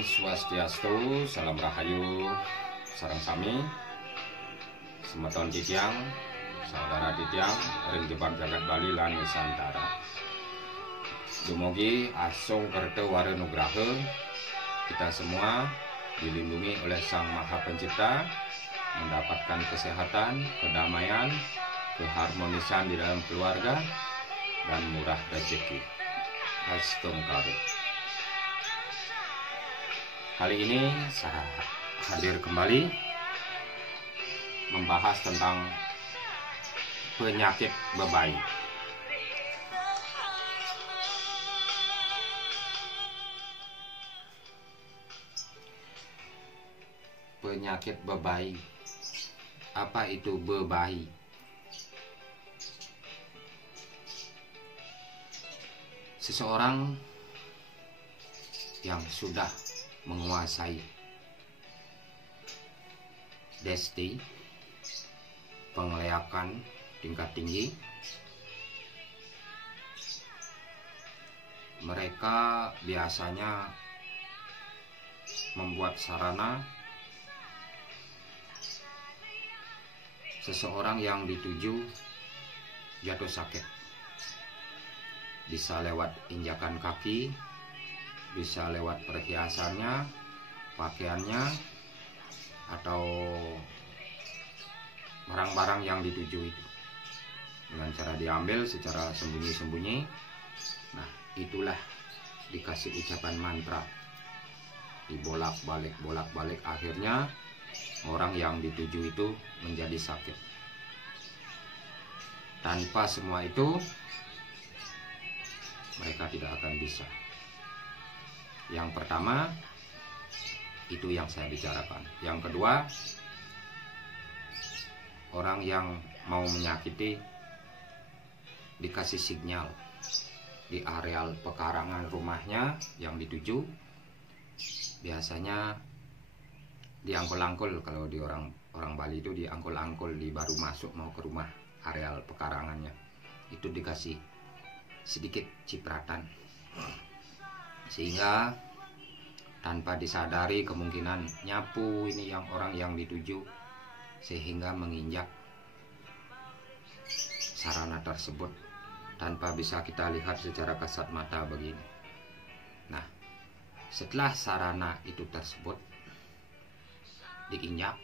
Om Swastiastu, Salam Rahayu, Sareng Sami, Semeton Titiang, Saudara Titiang, ring jebak jagat Bali lan Nusantara. Dumugi asung kerto ware nugraha, kita semua dilindungi oleh Sang Maha Pencipta, mendapatkan kesehatan, kedamaian, keharmonisan di dalam keluarga, dan murah rezeki. Astung karu. Kali ini saya hadir kembali membahas tentang penyakit bebai. Penyakit bebai. Apa itu bebai? Seseorang yang sudah menguasai desti, pengelayakan tingkat tinggi, mereka biasanya membuat sarana seseorang yang dituju jatuh sakit. Bisa lewat injakan kaki, bisa lewat perhiasannya, pakaiannya, atau barang-barang yang dituju itu. Dengan cara diambil secara sembunyi-sembunyi. Nah, itulah dikasih ucapan mantra. Dibolak-balik, akhirnya orang yang dituju itu menjadi sakit. Tanpa semua itu, mereka tidak akan bisa. Yang pertama, itu yang saya bicarakan. Yang kedua, orang yang mau menyakiti dikasih sinyal di areal pekarangan rumahnya yang dituju. Biasanya diangkul-angkul, kalau di orang Bali itu diangkul-angkul, di baru masuk mau ke rumah areal pekarangannya. Itu dikasih sedikit cipratan, sehingga tanpa disadari kemungkinan nyapu ini yang orang yang dituju, sehingga menginjak sarana tersebut tanpa bisa kita lihat secara kasat mata begini. Nah, setelah sarana itu tersebut diinjak,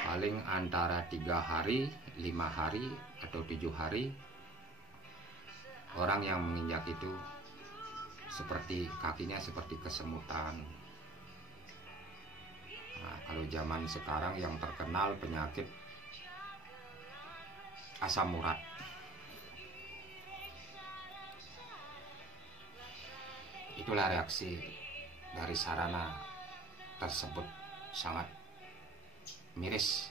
paling antara 3 hari, 5 hari, atau 7 hari, orang yang menginjak itu seperti kakinya seperti kesemutan. Nah, kalau zaman sekarang yang terkenal penyakit asam urat. Itulah reaksi dari sarana tersebut, sangat miris.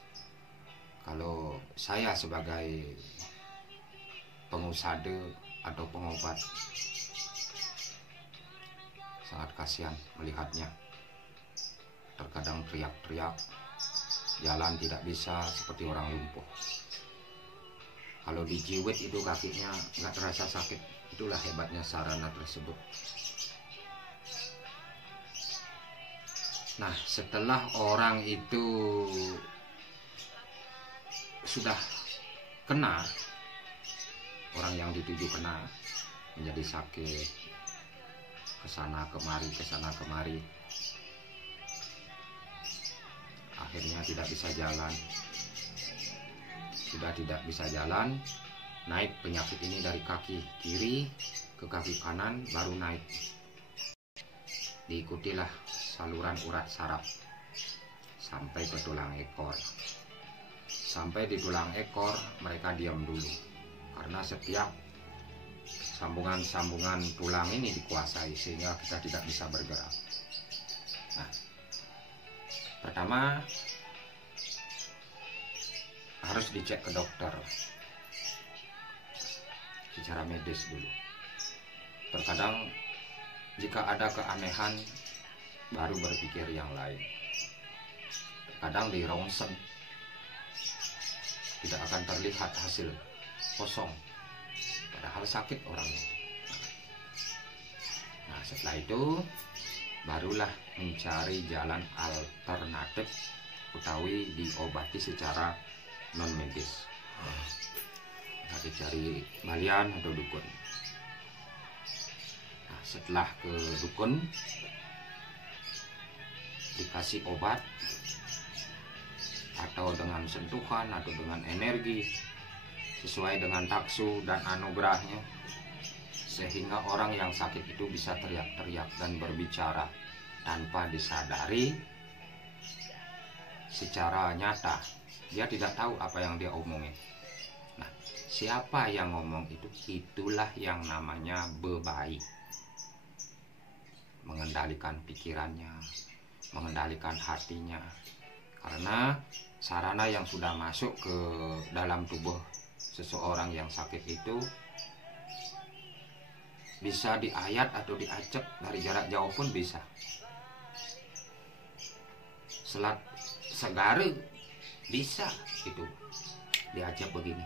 Kalau saya sebagai pengusaha atau pengobat sangat kasihan melihatnya. Terkadang teriak-teriak, jalan tidak bisa seperti orang lumpuh. Kalau dijiwit itu kakinya nggak terasa sakit. Itulah hebatnya sarana tersebut. Nah, setelah orang itu sudah kena, orang yang dituju kena, menjadi sakit, kesana kemari, akhirnya tidak bisa jalan. Sudah tidak bisa jalan, naik penyakit ini dari kaki kiri ke kaki kanan, baru naik. Diikutilah saluran urat saraf sampai ke tulang ekor. Sampai di tulang ekor mereka diam dulu, karena setiap sambungan-sambungan tulang ini dikuasai sehingga kita tidak bisa bergerak. Nah, pertama harus dicek ke dokter secara medis dulu. Terkadang jika ada keanehan baru berpikir yang lain. Terkadang di ronsen tidak akan terlihat hasil, kosong, padahal sakit orangnya. Nah, setelah itu barulah mencari jalan alternatif utawi diobati secara non medis. Nah, dicari balian atau dukun. Nah, setelah ke dukun dikasih obat atau dengan sentuhan atau dengan energi sesuai dengan taksu dan anugerahnya, sehingga orang yang sakit itu bisa teriak-teriak dan berbicara tanpa disadari secara nyata. Dia tidak tahu apa yang dia omongin. Nah, siapa yang ngomong itu? Itulah yang namanya bebai. Mengendalikan pikirannya, mengendalikan hatinya. Karena sarana yang sudah masuk ke dalam tubuh seseorang yang sakit itu bisa diayat atau diacak dari jarak jauh pun bisa. Selat segare bisa itu diajak begini,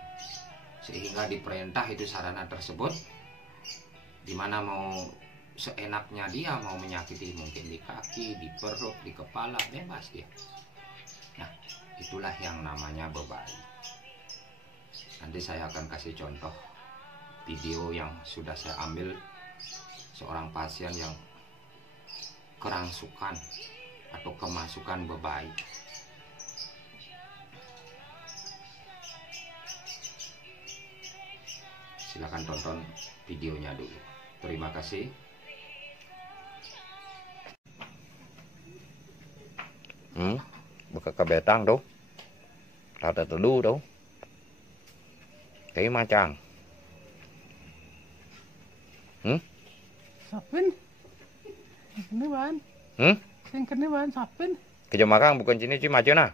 sehingga diperintah itu sarana tersebut, dimana mau seenaknya dia mau menyakiti, mungkin di kaki, di perut, di kepala, bebas dia. Nah, itulah yang namanya bebai. Nanti saya akan kasih contoh video yang sudah saya ambil seorang pasien yang kerangsukan atau kemasukan bebai. Silakan tonton videonya dulu. Terima kasih. Buka kebetang đâu, rata telu đâu, thấy ma chàng. Sapin, ini ban. Yang kena ban sapin. Kejam makan bukan sini cuma aja nah.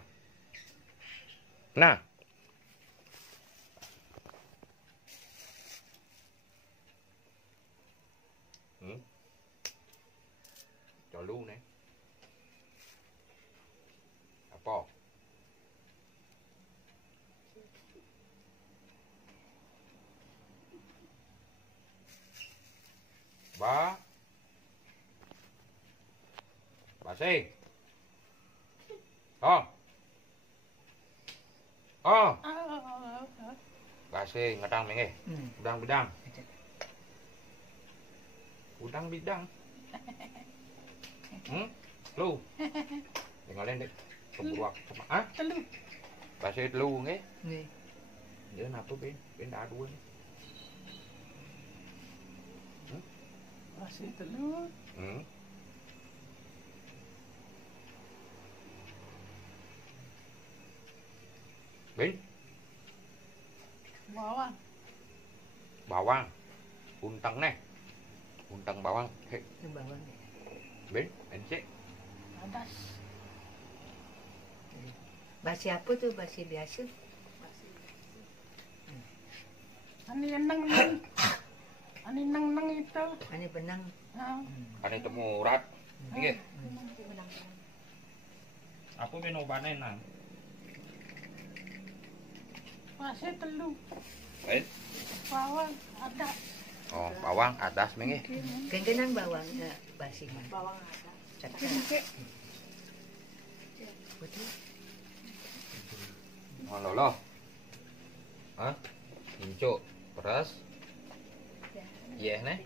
Nah. Cho lu này. Apa? Ba. Basi. Oh. Oh. Basi ngadang mengi. Udang bidang. Udang bidang. Lu. Tinggalin deh. Keburuak sama ah? Telu. Basi telu nge. Nggih. Dia napa ben? Ben dah dua ni. Masih telu. Ben? Bawang. Bawang. Untang nih. Untang bawang. Hei. Bawang. Ben, encik. Adas. Basi apa tuh? Basi biasa? Ani nang. Ani nang itu. Ani benang. Kan itu murad. Nggih. Aku ben obane nang. Masih telu. Ben? Bawang ada. Oh, bawang atas mengi. Gengenang bawang enggak basi mah. Bawang ada. Cakap. Betul. Oh, lolo. Hah? Incuk, peras. Iya nih.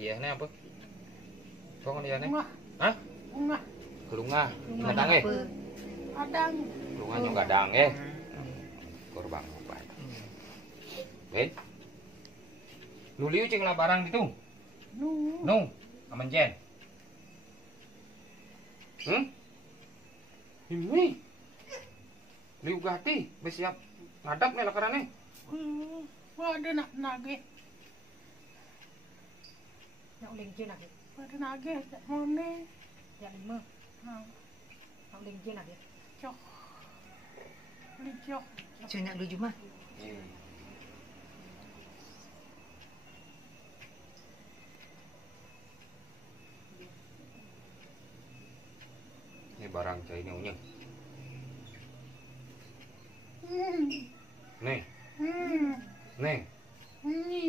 Iya nih apa? Kok dia nih? Ungah. Hah? Ungah. Kelungah. Ngadang eh? Adang. Kelungah juga ngadang eh. Korban obat. Ben? Lu liu cing lah barang itu. Nu, aman jen. Ini. Liu gati, bersiap ngadap nih lakarane. Wah, ada nak nage. Nak uling je nak. Ada nage, tak mau ni. Ya 5. Nak uling je nak. Cok. Beli cok. Cuma nak 2 jumah. Ini barang saya ini unyeng. Nih. Nih. Ini.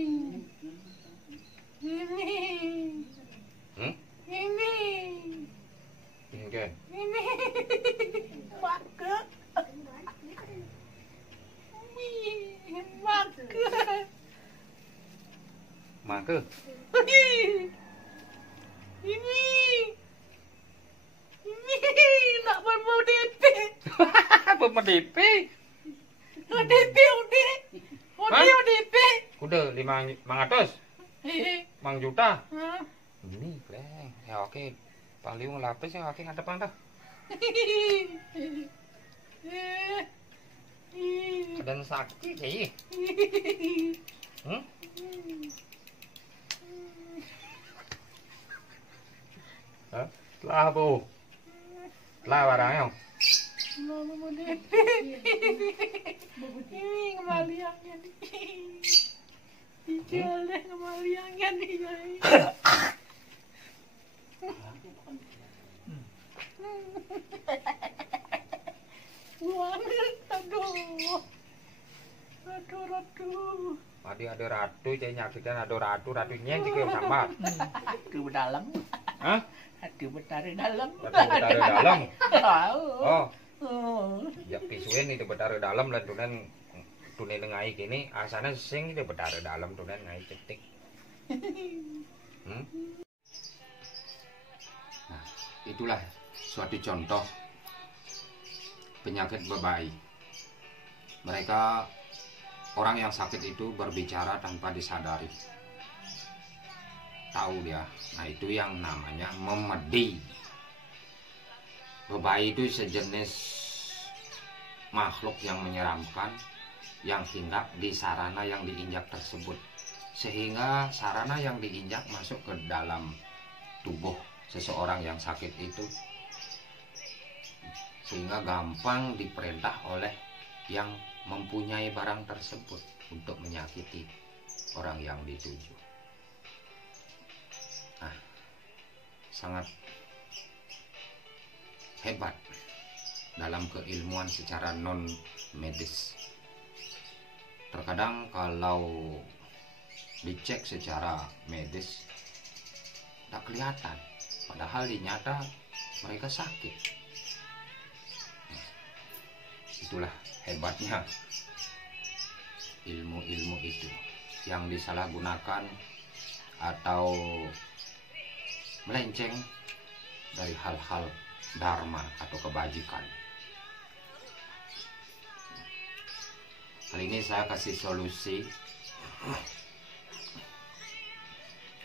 ke. Ini nak mau DP. Bapak DP. DP udah. Udah DP. Kuda 500. Mang juta. Hah? Ini kleng. Ya oke. Paling lapis ya oke ngadep dah. Dan sakit sih. Hmm? Hah? Lah bu. Lah barangnya. Mau DP. Ini kembaliannya nih. Dijual deh kembaliannya nih guys. Uang, aduh. Aduh. Tadi ada ratu, jadi nyaksikan ada ratunya juga sambat. Aduh dalam. Hah? Aduh betari dalam. Betari dalam. Tahu. Oh, ya pisuin itu betari dalam lah tunen ngai kini asana sing itu betari dalam tunen ngai cetik. Nah, itulah suatu contoh penyakit bebai. Mereka orang yang sakit itu berbicara tanpa disadari. Tahu dia. Nah, itu yang namanya memedi. Bebai itu sejenis makhluk yang menyeramkan yang hinggap di sarana yang diinjak tersebut. Sehingga sarana yang diinjak masuk ke dalam tubuh seseorang yang sakit itu. Sehingga gampang diperintah oleh yang mempunyai barang tersebut untuk menyakiti orang yang dituju. Nah, sangat hebat dalam keilmuan secara non medis. Terkadang kalau dicek secara medis tak kelihatan, padahal di nyata mereka sakit. Itulah hebatnya ilmu-ilmu itu yang disalahgunakan atau melenceng dari hal-hal dharma atau kebajikan. Kali ini saya kasih solusi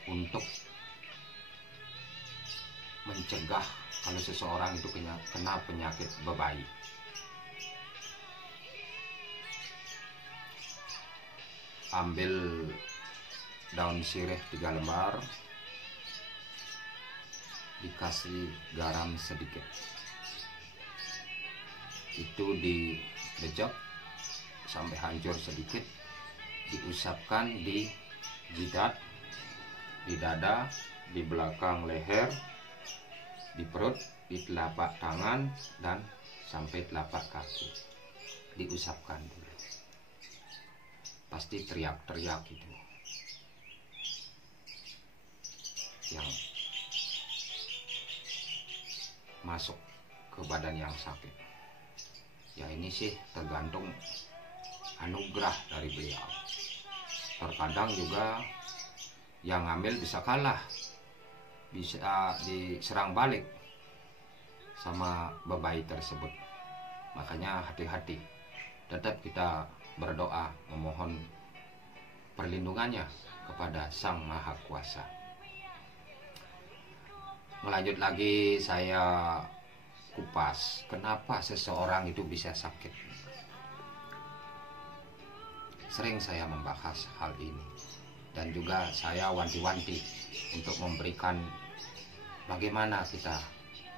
untuk mencegah kalau seseorang itu kena penyakit bebai. Ambil daun sirih 3 lembar, dikasih garam sedikit, itu dibejek sampai hancur sedikit, diusapkan di jidat, di dada, di belakang leher, di perut, di telapak tangan, dan sampai telapak kaki. Diusapkan dulu. Pasti teriak-teriak itu yang masuk ke badan yang sakit. Ya ini sih tergantung anugerah dari beliau. Terkadang juga yang ngambil bisa kalah, bisa diserang balik sama bebai tersebut. Makanya hati-hati, tetap kita berdoa memohon perlindungannya kepada Sang Maha Kuasa. Melanjut lagi, saya kupas kenapa seseorang itu bisa sakit. Sering saya membahas hal ini, dan juga saya wanti-wanti untuk memberikan bagaimana kita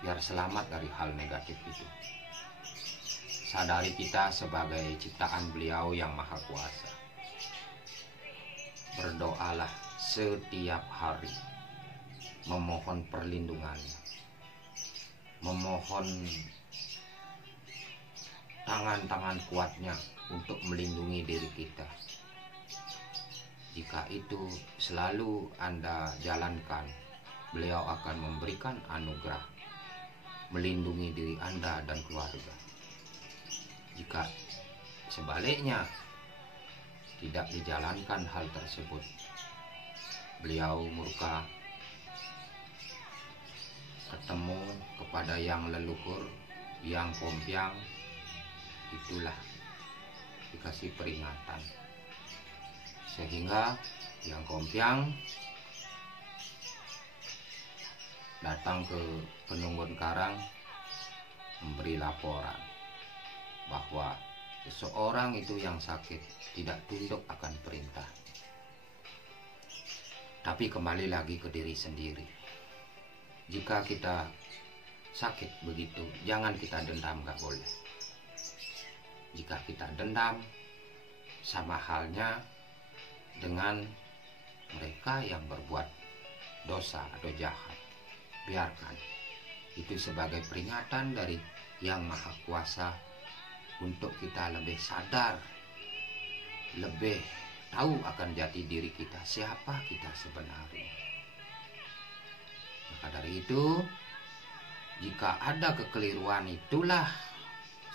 biar selamat dari hal negatif itu. Sadari kita sebagai ciptaan beliau yang maha kuasa. Berdoalah setiap hari, memohon perlindungannya, memohon tangan-tangan kuatnya untuk melindungi diri kita. Jika itu selalu Anda jalankan, beliau akan memberikan anugerah melindungi diri Anda dan keluarga. Jika sebaliknya tidak dijalankan hal tersebut, beliau murka, ketemu kepada yang leluhur, yang kompiang, itulah dikasih peringatan. Sehingga yang kompiang datang ke Penunggun Karang memberi laporan bahwa seseorang itu yang sakit tidak tunduk akan perintah. Tapi kembali lagi ke diri sendiri. Jika kita sakit begitu, jangan kita dendam, gak boleh. Jika kita dendam, sama halnya dengan mereka yang berbuat dosa atau jahat. Biarkan itu sebagai peringatan dari Yang Maha Kuasa untuk kita lebih sadar, lebih tahu akan jati diri kita, siapa kita sebenarnya. Maka dari itu, jika ada kekeliruan, itulah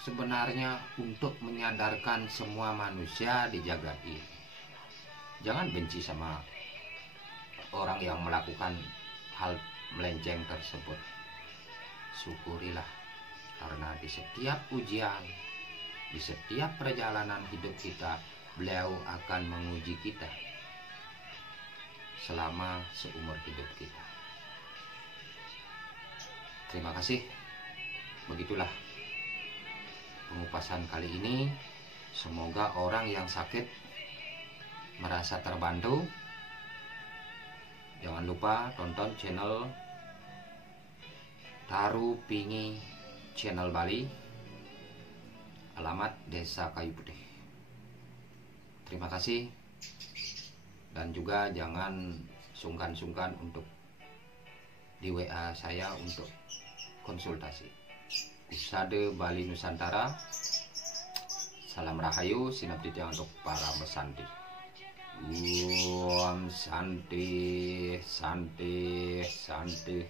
sebenarnya untuk menyadarkan semua manusia di jagat ini. Jangan benci sama orang yang melakukan hal melenceng tersebut. Syukurilah, karena di setiap ujian, di setiap perjalanan hidup kita, beliau akan menguji kita selama seumur hidup kita. Terima kasih. Begitulah pengupasan kali ini. Semoga orang yang sakit merasa terbantu. Jangan lupa tonton channel Taru Pingi Channel Bali, alamat Desa Kayu Putih. Terima kasih. Dan juga jangan sungkan-sungkan untuk di WA saya untuk konsultasi. Usade Bali Nusantara. Salam Rahayu, sinaptiti untuk para mesanti. Om Santi, Santi, Santi.